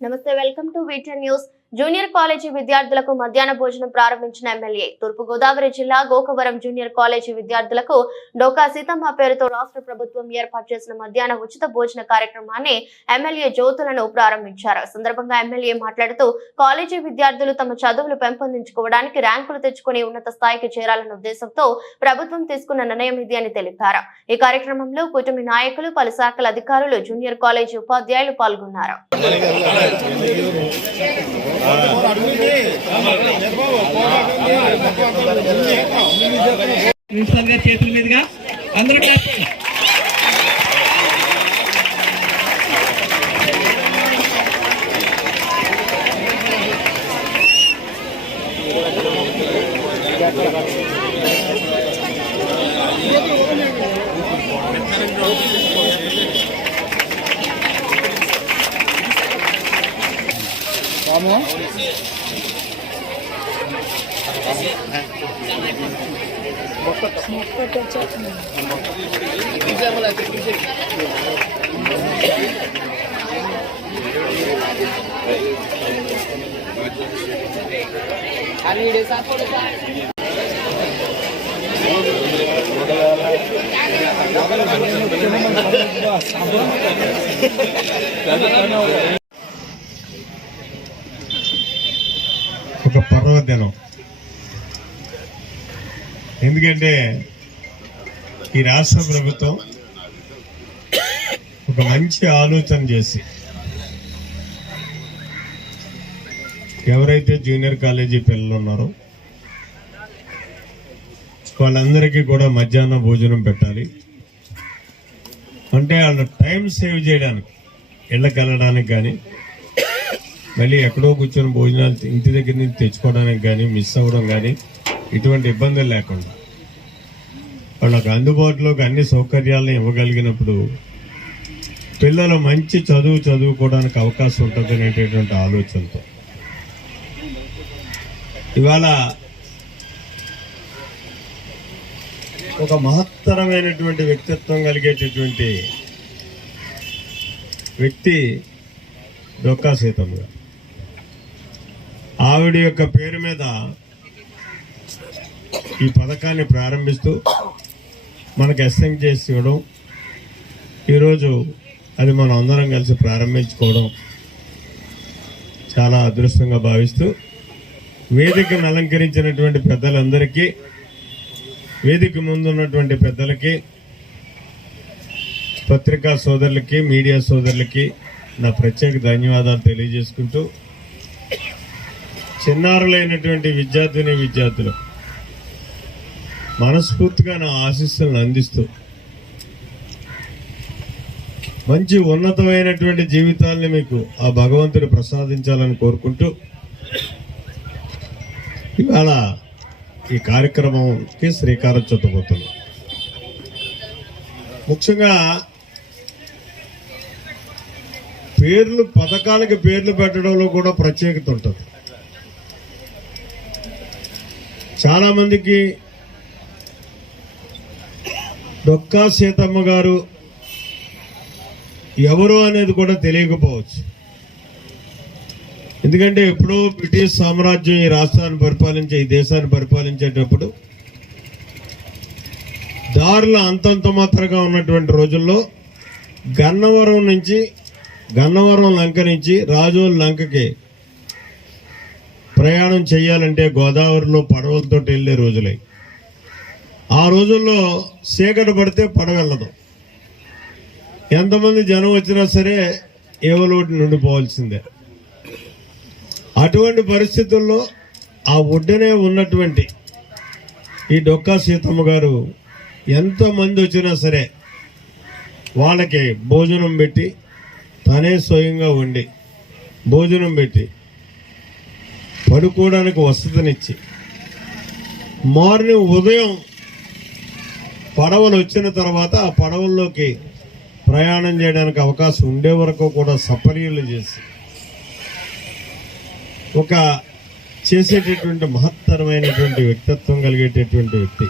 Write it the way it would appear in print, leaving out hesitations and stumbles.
నమస్తే, welcome to వీటెన్ news. Junior college విద్యార్థులకు మధ్యాహ్న భోజనం ప్రారంభించిన ఎమ్మెల్యే. తూర్పు గోదావరి జిల్లా గోకవరం జూనియర్ కాలేజీ విద్యార్థులకు డోకా సీతమ్మ పేరుతో రాష్ట్ర ప్రభుత్వం ఏర్పాటు చేసిన మధ్యాహ్న ఉచిత భోజన కార్యక్రమాన్ని ఎమ్మెల్యే జ్యోతులను ప్రారంభించారు. సందర్భంగా ఎమ్మెల్యే మాట్లాడుతూ కాలేజీ విద్యార్థులు తమ చదువులు పెంపొందించుకోవడానికి ర్యాంకులు తెచ్చుకుని ఉన్నత స్థాయికి చేరాలన్న ఉద్దేశంతో ప్రభుత్వం తీసుకున్న నిర్ణయం ఇది అని తెలిపారు. ఈ కార్యక్రమంలో కూటమి నాయకులు, పలు శాఖల అధికారులు, జూనియర్ కాలేజీ ఉపాధ్యాయులు పాల్గొన్నారు. చేతుల మీదుగా అందరూ ఒక పర్వదినం. ఎందుకంటే ఈ రాష్ట్ర ప్రభుత్వం ఒక మంచి ఆలోచన చేసి ఎవరైతే జూనియర్ కాలేజీ పిల్లలు ఉన్నారో వాళ్ళందరికీ కూడా మధ్యాహ్న భోజనం పెట్టాలి అంటే వాళ్ళ టైం సేవ్ చేయడానికి, ఇళ్ళకి వెళ్ళడానికి కానీ మళ్ళీ ఎక్కడో కూర్చొని భోజనాలు ఇంటి దగ్గర నుంచి తెచ్చుకోవడానికి కానీ మిస్ అవ్వడం కానీ ఇటువంటి ఇబ్బందులు లేకుండా వాళ్ళకు అందుబాటులోకి అన్ని సౌకర్యాలను ఇవ్వగలిగినప్పుడు పిల్లలు మంచి చదువుకోవడానికి అవకాశం ఉంటుంది అనేటటువంటి ఆలోచనతో ఇవాళ ఒక మహత్తరమైనటువంటి వ్యక్తిత్వం కలిగేటటువంటి వ్యక్తి డొక్కా సీతమ్మ గారు. ఆవిడ యొక్క పేరు మీద ఈ పథకాన్ని ప్రారంభిస్తూ మనకు ఎస్ఎం చేసి ఇవ్వడం, ఈరోజు అది మనం అందరం కలిసి ప్రారంభించుకోవడం చాలా అదృష్టంగా భావిస్తూ వేదికను అలంకరించినటువంటి పెద్దలందరికీ, వేదిక ముందున్నటువంటి పెద్దలకి, పత్రికా సోదరులకి, మీడియా సోదరులకి నా ప్రత్యేక ధన్యవాదాలు తెలియజేసుకుంటూ చిన్నారులైనటువంటి విద్యార్థులు మనస్ఫూర్తిగా నా ఆశీస్సులను అందిస్తూ మంచి ఉన్నతమైనటువంటి జీవితాలని మీకు ఆ భగవంతుడు ప్రసాదించాలని కోరుకుంటూ ఇవాళ ఈ కార్యక్రమంకి శ్రీకారం చుట్టబోతున్నాం. ముఖ్యంగా పథకాలకి పేర్లు పెట్టడంలో కూడా ప్రత్యేకత ఉంటుంది. చాలా మందికి డొక్కా సీతమ్మ గారు ఎవరు అనేది కూడా తెలియకపోవచ్చు. ఎందుకంటే ఎప్పుడో బ్రిటిష్ సామ్రాజ్యం ఈ రాష్ట్రాన్ని ఈ దేశాన్ని పరిపాలించేటప్పుడు దారుల అంతంత మాత్రంగా ఉన్నటువంటి రోజుల్లో గన్నవరం లంక నుంచి రాజోలు లంకకి ప్రయాణం చేయాలంటే గోదావరిలో పడవలతో వెళ్లే రోజులై. ఆ రోజుల్లో చీకటి పడితే పడవెళ్ళదు. ఎంతమంది జనం వచ్చినా సరే ఏవలోటి నుండిపోవాల్సిందే. అటువంటి పరిస్థితుల్లో ఆ ఒడ్డునే ఉన్నటువంటి ఈ డొక్కా సీతమ్మ గారు ఎంతమంది వచ్చినా సరే వాళ్ళకి భోజనం పెట్టి, తనే స్వయంగా వండి భోజనం పెట్టి, పడుకోవడానికి వసతినిచ్చి, మార్నింగ్ ఉదయం పడవలు వచ్చిన తర్వాత ఆ పడవల్లోకి ప్రయాణం చేయడానికి అవకాశం ఉండే వరకు కూడా సపర్యలు చేసి ఒక చేసేటటువంటి మహత్తరమైనటువంటి వ్యక్తిత్వం కలిగేటటువంటి వ్యక్తి.